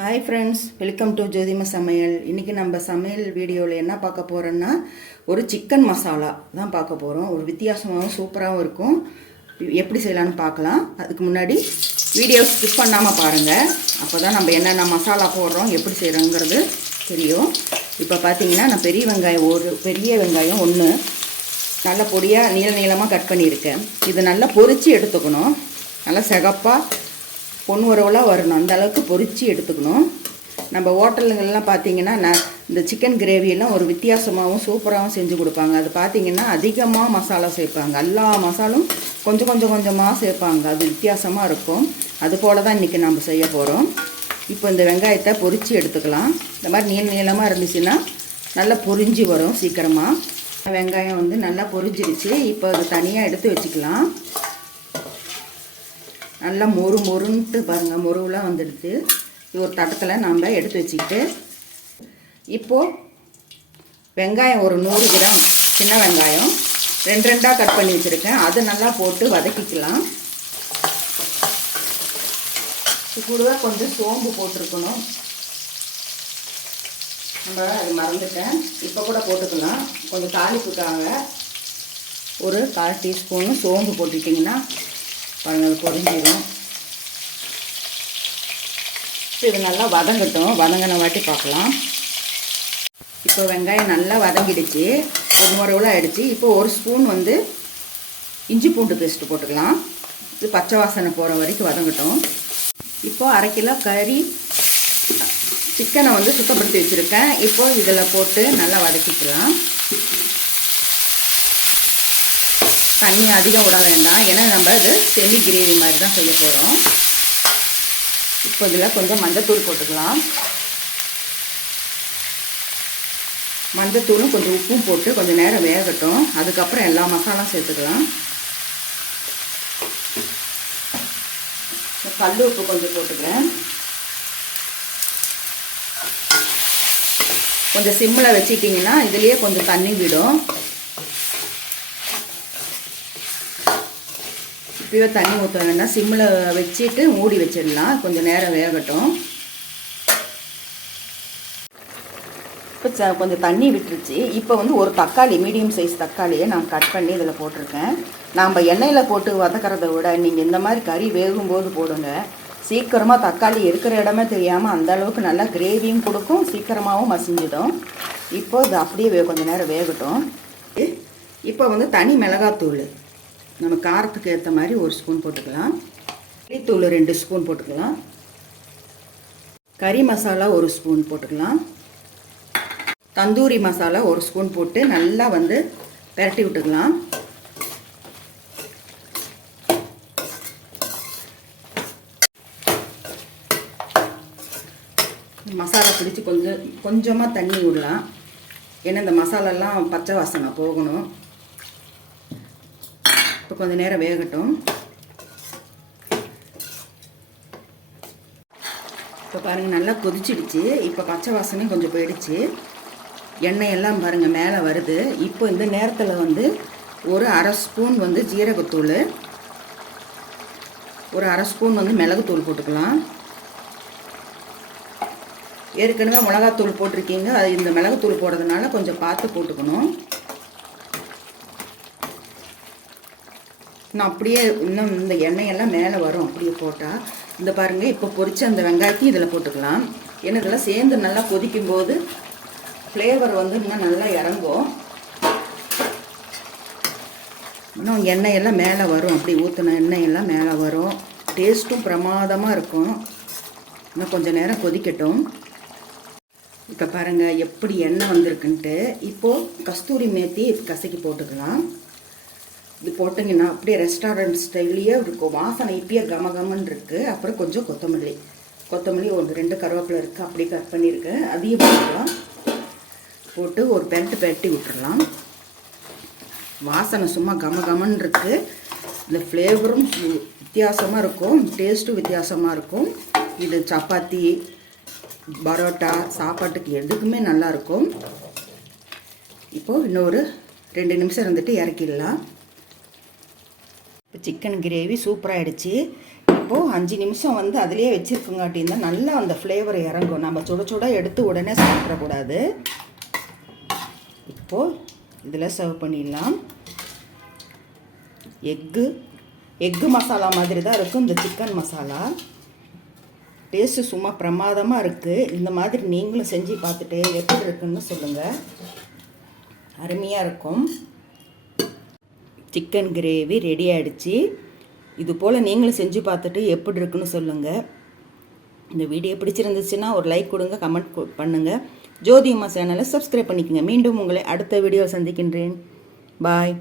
Hi friends welcome to ஜோதிம சமையல் இன்றைக்கி நம்ம சமையல் வீடியோவில் என்ன பார்க்க போகிறோன்னா ஒரு சிக்கன் மசாலா தான் பார்க்க போகிறோம் ஒரு வித்தியாசமாகவும் சூப்பராகவும் இருக்கும். எப்படி செய்யலான்னு பார்க்கலாம். அதுக்கு முன்னாடி வீடியோ ஸ்கிப் பண்ணாமல் பாருங்கள் அப்போ தான் நம்ம என்னென்ன மசாலா போடுறோம் எப்படி செய்கிறோங்கிறது தெரியும். இப்போ பார்த்தீங்கன்னா நான் பெரிய வெங்காயம் ஒரு பெரிய வெங்காயம் ஒன்று நல்ல பொடியாக நீள நீளமாக கட் பண்ணியிருக்கேன். இது நல்லா பொரித்து எடுத்துக்கணும். நல்லா சிகப்பாக பொன் உறவுலாம் வரணும். அந்த அளவுக்கு பொரித்து எடுத்துக்கணும். நம்ம ஹோட்டலுங்கள்லாம் பார்த்தீங்கன்னா நான் இந்த சிக்கன் கிரேவியெல்லாம் ஒரு வித்தியாசமாகவும் சூப்பராகவும் செஞ்சு கொடுப்பாங்க. அது பார்த்தீங்கன்னா அதிகமாக மசாலா சேர்ப்பாங்க. எல்லா மசாலும் கொஞ்சம் கொஞ்சம் கொஞ்சமாக சேர்ப்பாங்க. அது வித்தியாசமாக இருக்கும். அது போல் தான் இன்றைக்கி நம்ம செய்ய போகிறோம் இப்போ இந்த வெங்காயத்தை பொரித்து எடுத்துக்கலாம். இந்த மாதிரி நீள நீளமாக இருந்துச்சுன்னா நல்லா பொரிஞ்சு வரும் சீக்கிரமாக வெங்காயம் வந்து நல்லா பொரிஞ்சிருச்சு இப்போ அது தனியாக எடுத்து வச்சுக்கலாம். நல்லா மொறு மொறுன்ட்டு பாருங்கள் மொறுவெலாம் வந்துடுது. இது ஒரு தட்டத்தில் நம்ம எடுத்து வச்சுக்கிட்டு இப்போது வெங்காயம் ஒரு நூறு கிராம் சின்ன வெங்காயம் ரெண்டு ரெண்டாக கட் பண்ணி வச்சுருக்கேன். அதை நல்லா போட்டு வதக்கிக்கலாம். கூடவே கொஞ்சம் சோம்பு போட்டிருக்கணும். நம்ம அது மறந்துட்டேன். இப்போ கூட போட்டுக்கலாம். கொஞ்சம் தாளிப்புக்காக ஒரு கால் டீஸ்பூனு சோம்பு போட்டுட்டிங்கன்னா பாருங்கள் அது பொறிஞ்சிடும் இது நல்லா வதங்கட்டும். வதங்கின வாட்டி பார்க்கலாம் இப்போ வெங்காயம் நல்லா வதங்கிடுச்சு. ஒரு முறைவில் ஆகிடுச்சு இப்போ ஒரு ஸ்பூன் வந்து இஞ்சி பூண்டு பேஸ்ட்டு போட்டுக்கலாம். இது பச்சை வாசனை போகிற வரைக்கும் வதங்கட்டும். இப்போது அரை கிலோ கறி சிக்கனை வந்து சுத்தப்படுத்தி வச்சுருக்கேன். இப்போது இதில் போட்டு நல்லா வதக்கிக்கலாம். தண்ணி அதிகம் விட வேண்டாம். ஏன்னா நம்ம இது செமி கிரேவி மாதிரி தான் செய்ய போகிறோம் இப்போ இதில் கொஞ்சம் மஞ்சத்தூள் போட்டுக்கலாம். மஞ்சத்தூளும் கொஞ்சம் உப்பும் போட்டு கொஞ்சம் நேரம் வேகட்டும். அதுக்கப்புறம் எல்லா மசாலாம் சேர்த்துக்கலாம். கல் உப்பு கொஞ்சம் போட்டுக்கிறேன். கொஞ்சம் சிம்மில் வச்சுக்கிட்டிங்கன்னா இதுலேயே கொஞ்சம் தண்ணி விடும். இப்போயே தண்ணி ஊற்ற வேண்டாம் சிம்மில் வச்சுட்டு மூடி வச்சிடலாம். கொஞ்சம் நேரம் வேகட்டும். இப்போ ச கொஞ்சம் தண்ணி விட்டுருச்சு. இப்போ வந்து ஒரு தக்காளி மீடியம் சைஸ் தக்காளியை நான் கட் பண்ணி இதில் போட்டிருக்கேன். நாம் எண்ணெயில் போட்டு வதக்கிறத விட நீங்கள் இந்த மாதிரி கறி வேகும்போது போடுங்க. சீக்கிரமாக தக்காளி இருக்கிற இடமே தெரியாமல் அந்த அளவுக்கு நல்லா கிரேவியும் கொடுக்கும் சீக்கிரமாகவும் மசிஞ்சிடும். இப்போ இது அப்படியே வே கொஞ்சம் நேரம் வேகட்டும். இப்போ வந்து தனி மிளகாத்தூள். நம்ம காரத்துக்கு ஏற்ற மாதிரி ஒரு ஸ்பூன் போட்டுக்கலாம். மல்லித்தூள் ரெண்டு ஸ்பூன் போட்டுக்கலாம். கறி மசாலா ஒரு ஸ்பூன் போட்டுக்கலாம். தந்தூரி மசாலா ஒரு ஸ்பூன் போட்டு நல்லா வந்து பெரட்டி விட்டுக்கலாம். மசாலா பிடிச்சி கொஞ்சம் கொஞ்சமாக தண்ணி விடலாம் ஏன்னா இந்த மசாலாலாம் பச்சை வாசனை போகணும். இப்போ கொஞ்சம் நேரம் வேகட்டும். இப்போ பாருங்கள் நல்லா கொதிச்சிடுச்சு. இப்போ பச்சை வாசனையும் கொஞ்சம் போயிடுச்சு. எண்ணெய் எல்லாம் பாருங்கள் மேலே வருது. இப்போ இந்த நேரத்தில் வந்து ஒரு அரை ஸ்பூன் வந்து ஜீரகத்தூள். ஒரு அரை ஸ்பூன் வந்து மிளகுத்தூள் போட்டுக்கலாம். ஏற்கனவே மிளகாத்தூள் போட்டிருக்கீங்க. அது இந்த மிளகுத்தூள் போடுறதுனால கொஞ்சம் பார்த்து போட்டுக்கணும். நான் அப்படியே இன்னும் இந்த எண்ணெயெல்லாம் மேலே வரும் அப்படியே போட்டால் இந்த பாருங்கள் இப்போ பொரிச்ச அந்த வெங்காயத்தையும் இதில் போட்டுக்கலாம். ஏன்னா இதெல்லாம் சேர்ந்து நல்லா கொதிக்கும் போது ஃப்ளேவர் வந்து இன்னும் நல்லா இறங்கும். இன்னும் எண்ணெயெல்லாம் மேலே வரும் அப்படி ஊற்றின எண்ணெயெல்லாம் மேலே வரும். டேஸ்ட்டும் பிரமாதமாக இருக்கும். இன்னும் கொஞ்சம் நேரம் கொதிக்கட்டும். இப்போ பாருங்கள் எப்படி எண்ணெய் வந்திருக்குன்ட்டு. இப்போது கஸ்தூரி மேத்தி கசக்கி போட்டுக்கலாம். இது போட்டிங்கன்னா அப்படியே ரெஸ்டாரண்ட் ஸ்டைல்லையே இருக்கும். வாசனை இப்பயே கம இருக்குது அப்புறம் கொஞ்சம் கொத்தமல்லி. கொத்தமல்லி ஒன்று ரெண்டு கருவேப்பிலை இருக்குது அப்படியே கட் பண்ணியிருக்கேன் அதையும் போட்டுக்கலாம். போட்டு ஒரு பெரட்டு பெரட்டி விட்டுடலாம் வாசனை சும்மா கமகமன்னு இருக்குது இந்த ஃப்ளேவரும் வித்தியாசமாக இருக்கும். டேஸ்ட்டும் வித்தியாசமாக இருக்கும். இது சப்பாத்தி பரோட்டா சாப்பாட்டுக்கு எதுக்குமே நல்லாயிருக்கும் இப்போது இன்னொரு ரெண்டு நிமிஷம் இருந்துட்டு இறக்கிடலாம். சிக்கன் கிரேவி சூப்பராகிடுச்சு இப்போது அஞ்சு நிமிஷம் வந்து அதிலே வச்சுருக்குங்காட்டியும் தான் நல்லா அந்த ஃப்ளேவர் இறங்கும். நம்ம சுட சுட எடுத்து உடனே சாப்பிடக்கூடாது. இப்போது இதில் சர்வ் பண்ணிடலாம். எக்கு எக்கு மசாலா மாதிரி தான் இருக்கும் இந்த சிக்கன் மசாலா. டேஸ்ட்டு சும்மா பிரமாதமாக இருக்குது இந்த மாதிரி நீங்களும் செஞ்சு பார்த்துட்டு எப்படி இருக்குன்னு சொல்லுங்கள் அருமையாக இருக்கும். சிக்கன் கிரேவி ரெடி ஆகிடுச்சு இது போல் நீங்களும் செஞ்சு பார்த்துட்டு எப்படி இருக்குன்னு சொல்லுங்கள் இந்த வீடியோ பிடிச்சிருந்துச்சுன்னா ஒரு லைக் கொடுங்க கமெண்ட் பண்ணுங்கள் ஜோதி அம்மா சேனலை சப்ஸ்கிரைப் பண்ணிக்கோங்க. மீண்டும் உங்களை அடுத்த வீடியோ சந்திக்கின்றேன். பாய்